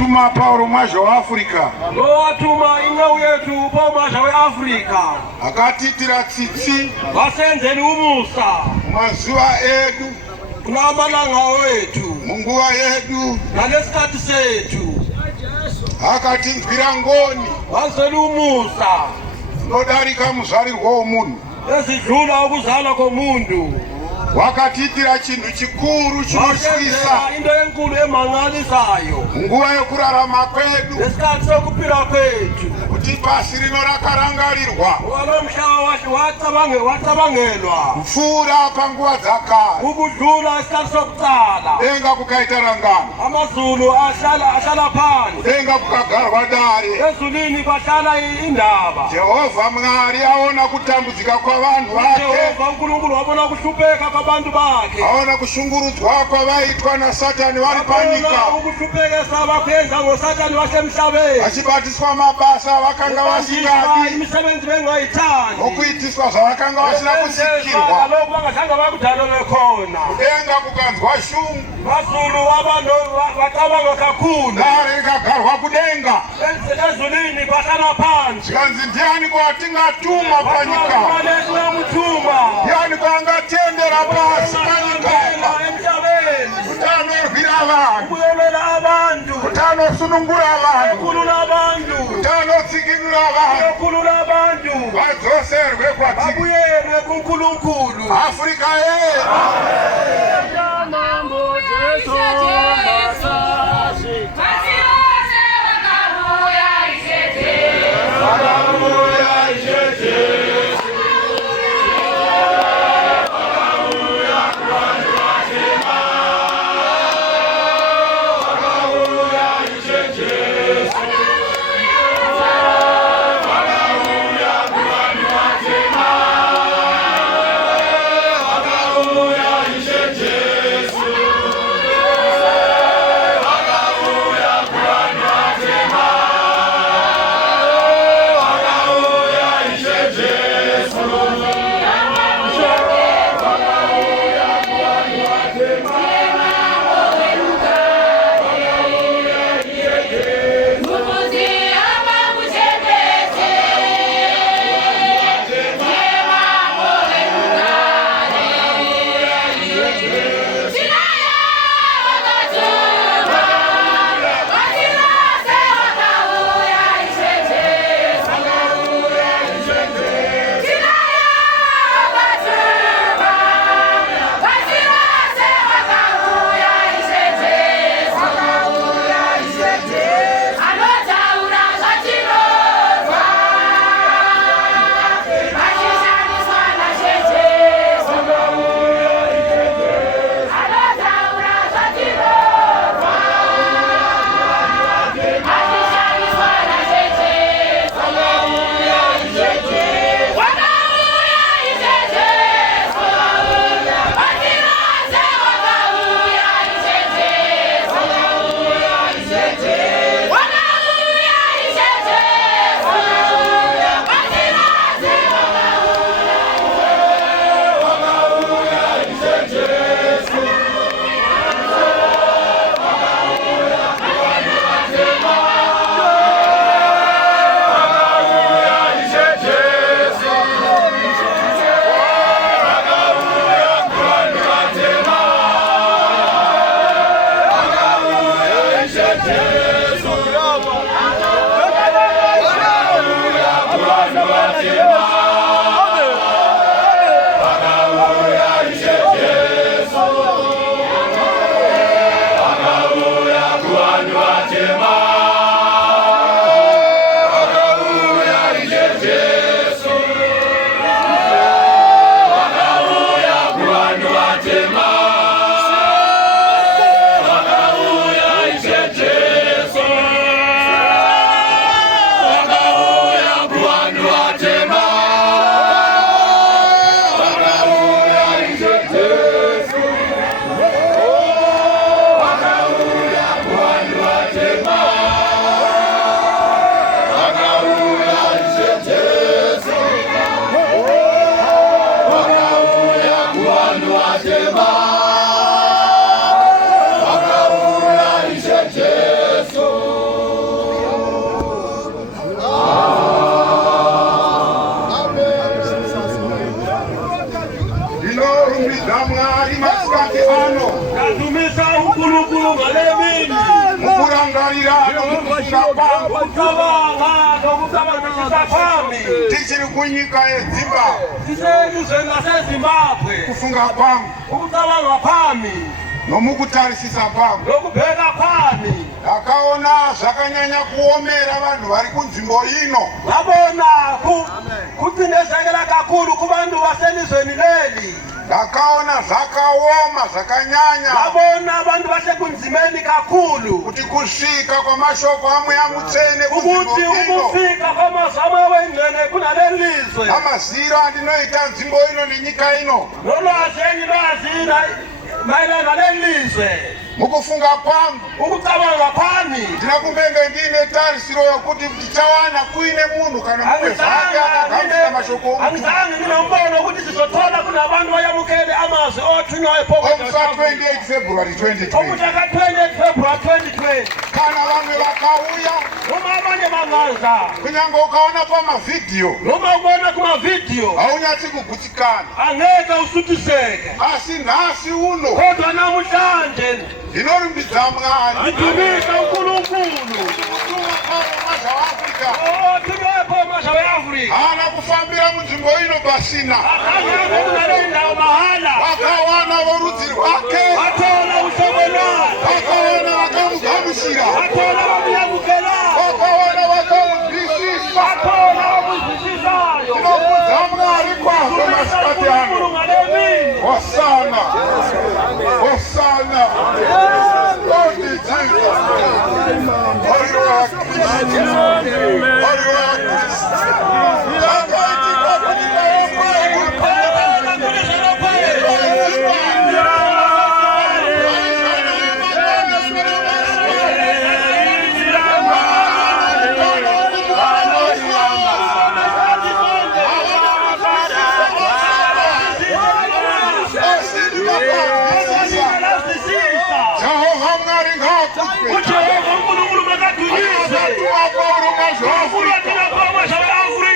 watuma Paulo mwaja wa Afrika. Watuma ingawu yetu Paulo mwaja wa Afrika. Akatitira tsitsi. Basenzeni umusa. Mazuwa edu. Kunamalanga wetu. Munguwa yedu. Nalesikhathi sethu. Akatinzwira ngoni. Basenzeni umusa. Nodarika muzvarirwa womunhu. Ezidlula ukuzalwa komuntu. Wakatitira chinhu chikuru chinotyisa. Into enkulu emangalisayo. Nguva yokurarama kwedu. Lesikhathi sokuphila kwethu. Kuti pasi rino rakarangarirwa. Lo mhlaba watabangelwa. Kupfuura panguva dzakare. Ukudlula isikhathi sokuqala. Denga kukaita rangano. Amazulu ahlala phansi. Denga kukagarwa dare. Ezulwini kwahlala indaba. Jehovha Mwari aona kutambudzika kwavanhu vake. Jehova uNkulunkulu wabona kuhlupheka kwabantu bakhe. Aona kushungurudzwa kwavaitwa naSatani vari panyika. Ukuhluphekesa abakwenza ngoSatani wasemhlabeni. Vachibatiswa mabasa vakanga vasingadi. Imisebenzi bengayithandi. Nokuitiswa zvavakanga vasina kusikirwa. Lokhu bangazange bakudalelwe khona. Kudenga kukanzwa shungu. Mazulu abantu bacabanga kakhulu. Dare rikagarwa kudenga. Ezulwini kwahlala phansi. Zvikanzi ndiani kwatingatuma panyika. Ndiani kwaangatendera pasi panyika. Kuti anorwira vanhu. Kuti anosunungura vanhu. Kuti anotsikinura vanhu. Vadzoserwe kwatiri. Afrika Tema kurangarira nokufunga kwangu kucabanga nokucabangisisa kwami tichiri kunyika yeZimbabwe tiselizweni laseZimbabwe kufunga kwangu ukucabanga kwami nomukutarisisa kwangu nokubheka kwami ndakaona zvakanyanya kuomera vanhu vari kunzvimbo ino ngabona kucindezekela kakhulu kubantu baselizweni leli ndakaona zvakaoma zvakanyanya ngabona abantu basekunzimeni kakhulu kuti kusvika kwamashoko amweya mutsvene ukuthi ukufika kwamazwi wengcwele kunalelizwe amaziro andinoita nzvimbo ino nenyika ino nolwazi engilwazina mayelana nalelizwe mukufunga kwangu ukucabanga kwami ndina kumbenge ndine tarisiro yokuti ndichawana kuine munhu kana mumwe zvake akagadzira mashoko omutumwa angizange nginombono ukuthi sizothola kunabantu bayamukele amazwi othunywayo omusa 28 February 2020 omutaka 28 February 2020 kana vamwe vakauya noma abanye bangaza kunyange ukaona pamavidhiyo noma ubona kumavidiyo haunyatsi kugutsikana angeke usuthiseke asi nhasi uno kodwa namuhlanje ndinorumbidza Mwari ndidumisa uNkulunkulu mazvaafrica othunywayo pomasha weAfrika haana kufambira munzvimbo ino pasina akahambe kunaleindawo mahala vakawana vorudzi rwake atola uhlobo lwakhe vakawana vakamugamuchira atola vamuyamukelayo vakawana vakamuzvisisa atola vamuzwisisayo tinobudza Mwari kwazvo masikati ano ngalemini hosana hosana Lord Jesus horiwa Kristu horiwa Kristu akaitika kunyika yokwenyu Jehova Mwari ngakutwe uJehova uNkulunkulu makadunyiswe akatuwako uruma zvaafrika ukulwathina kwamasha weAfrika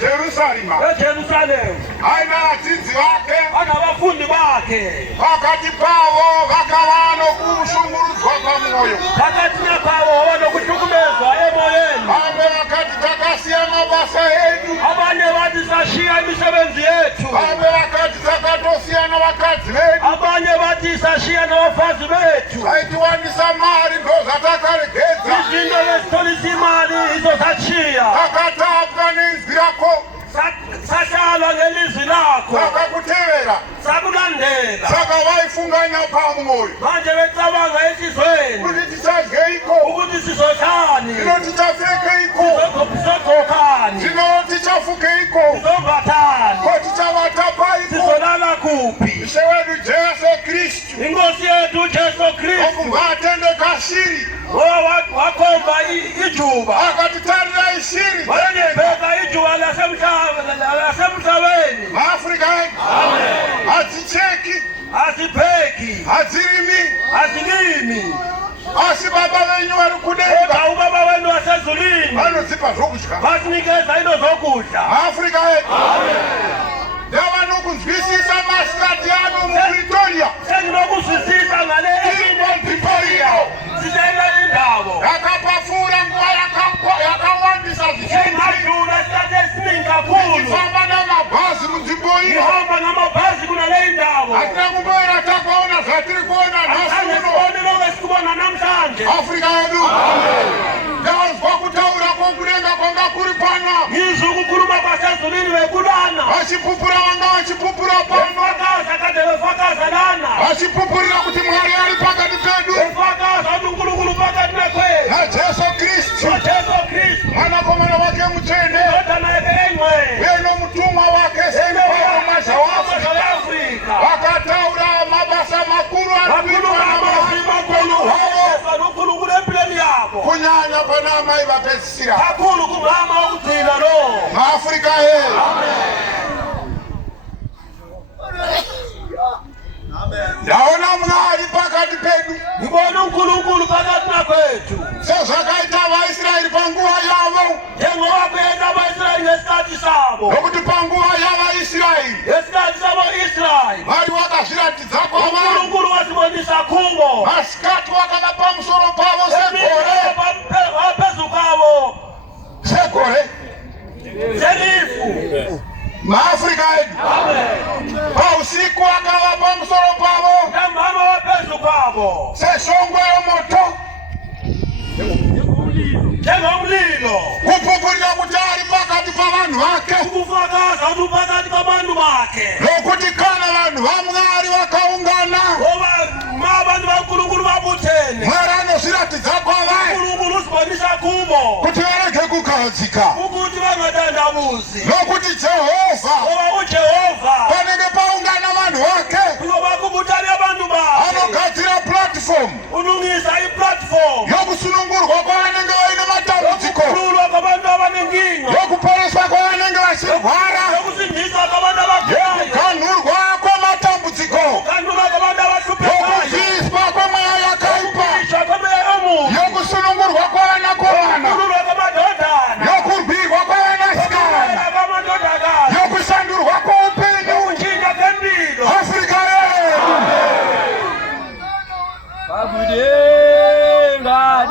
Jerusalema aina vadzidzi vake ana vafundi vake pakati pavo vakava nokushungurudzwa pamwoyo pakati pavo vanokutukumezwa emoyeni vamwe vakati takasiya mabasa edu abanye vati sashiya imisebenzi yetu vamwe vakati takatosiyana vakadzi vedu abanye vati sashiya navafazi vetu vaitiwanisa mari ndozvatakaregedza izinto vesitolisa imali izo zachiya takatapwa nenzwi rako satshalwa ngelizwi lakho sakakutevera sakulandela saka vaifunganya pamwoyo manje becabanga enhlizweni kuti tichadyeiko ukuthi sizothani zvino tichapfekeiko sizogqokani zvino tichafukeiko sizombathani ko tichavatapaiko sizolala kuphi ishe wedu jesu kristu inkosi yethu jesu kristu okubva atendeka shiri wakhomba ijuba akatitarira ishiri wanebheka ijuba lasemhlabeni maafrika edu hadzicheki azibheki hadzirimi azilimi asi baba venyu vari kudenga kodwa ubaba wenu wasezulwini vanodzipa zvokudya vasinikeza into zokudla maafrika edu ndava nokunzwisisa mastadiano mupretoria sendinokuzwisisa ngale Pretoria sitele indawo yakapafura nguva yakawandisa engadlula isikhathi esiningi kakhulu zvichifamba namabhazi munzvimbo iyo ihamba ngamabhazi kunale indawo hatina kumboera takaona zvatiri kuona nhasi uno asiboneloke sikubona namhlanje afrika yedu ndazwa kutaura kwokudenga kwanga kuri pana ngizwa ukukhuluma kwasezulwini wekulana vachipupura vanga vachipupura pano befakaza kade befakaza lana vachipupurira kuti mwari ari pakati pedu befakaza kuti unkulunkulu pakati nekwenu najesu kristu Jesu Kristu mwanakomana wake mutsvene indodana yake engcwele uye nomutumwa wake seiparomasha waafrika vakataura mabasa makuru arikuitwa namasikulu havo unkulunkulu empilweni yabo kunyanya pana amai vapedzisira kakhulu kumama wokugcina lo maafrika edu ndaona mwari pakati pedu ngibona unkulunkulu phakathi nakwethu sezvakaita vaisraeri panguva yavo njengoba kuyenza abaisrayeli ngesikhathi sabo nokuti panguva yavaisraeri ngesikhathi sabo-israyeli mwari wakazviratidza kwavari unkulunkulu wasibonisa kubo masikati wakava pamusoro pavo segore waphezu kwabo segore zelifu maafrika edu pausiku akava pamusoro pavo ntambama waphezu kwabo seshongwe yomoto njengomlilo kupupurira kuti ari pakati pavanhu vake ukufakaza kuti uphakathi kwabantu bakhe nokuti kana vanhu vamwari vakaungana ngoba ma abantu bankulunkulu babuthene mwari anozviratidza kwavari unkulunkulu usibonisa kubo kuti varege kugadzika ukuthi bangatandabuzi nokuti jehovha ngoba ujehova panenge paungana vanhu vake kuzoba kubuthane abantu bakhe anogadzira platform ulungisa iplatform yokusunungurwa kwavanenge vaine matambudziko yokukhululwa kwabantu abanenkinga yokuporeswa kwavanenge vachirwara yokusindisa kwabantu abagulayo yokuganhurwa kwamatambudziko ukukandulwa kwabantu abahluphekileyo yokubviswa kwemweya yakaipa ishwa kwemeya yomuntu yokusunungurwa kwavanakomana yokukhululwa kwamadodana yokurwirwa kwavanasikana kwamadodakazi yokushandurwa kweupenyu yokuchinja kwempilo afrika yedu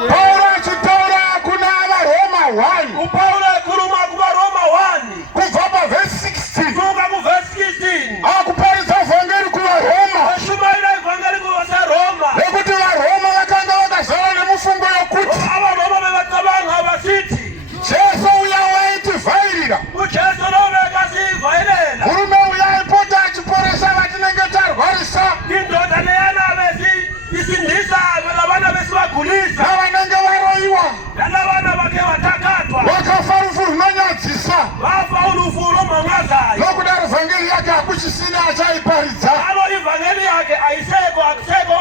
paulo achitaura kuna varoma 1 upaulo ekhuluma kubaroma 1 kubva pavhesi 16 kusuka kuvhesi 16 akuparidza vhangeri kuvaroma ashumaira ivhangeri kuvaseroma nekuti varoma vakanga vakazara nemufungo yokuti avaroma vevacabanga vasithi jesu uya waitivhairira ujesu lovekasivhailela murume uya aipota achiporesa vatinenge tarwarisa indoda neyanavesi isindisa lavana vesi vagulisa navanenge varoyiwa nalavana vake vatakatwa wakafa rufu runonyadzisa vafa ulufu lomangazayo nokudaro vhangeri yake hakuchisina achaiparidza alo ivhangeli yake aiseko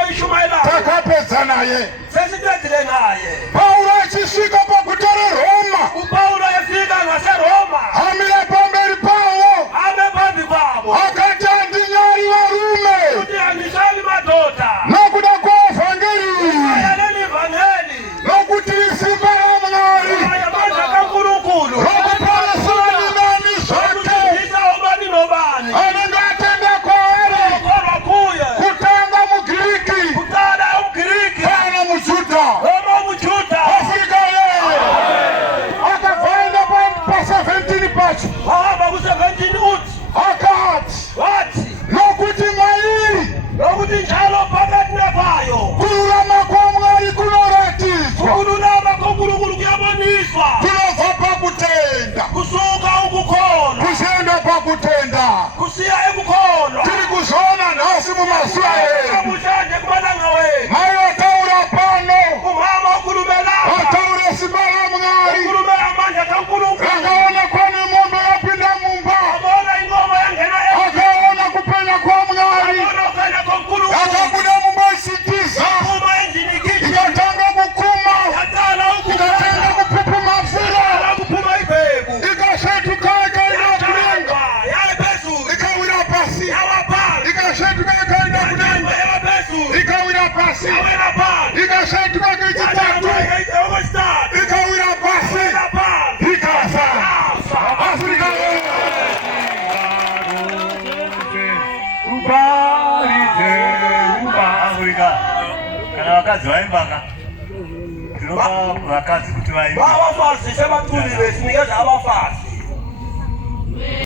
oishumailako takapedza naye sesitedzile naye paulo achisvika paguta reroma upaulo efika ngaseroma hamira pamberi pavo ame phambi kwabo akati handinyari varume kuti handishali madoda nokuda kwevhangeri ayaleli ivhangeli nokuti isimba ramwari ayamandla kankulunkulu rokuporesa vanenani ikashetuka ikaenda kunani ikawira pasi ikashetuka kichitatu ikawira pasi ikasa Afrika kana wakazi vaimbaka tinopa vakazi kuti vaimba abafasi sebatulile sinikeza abafasi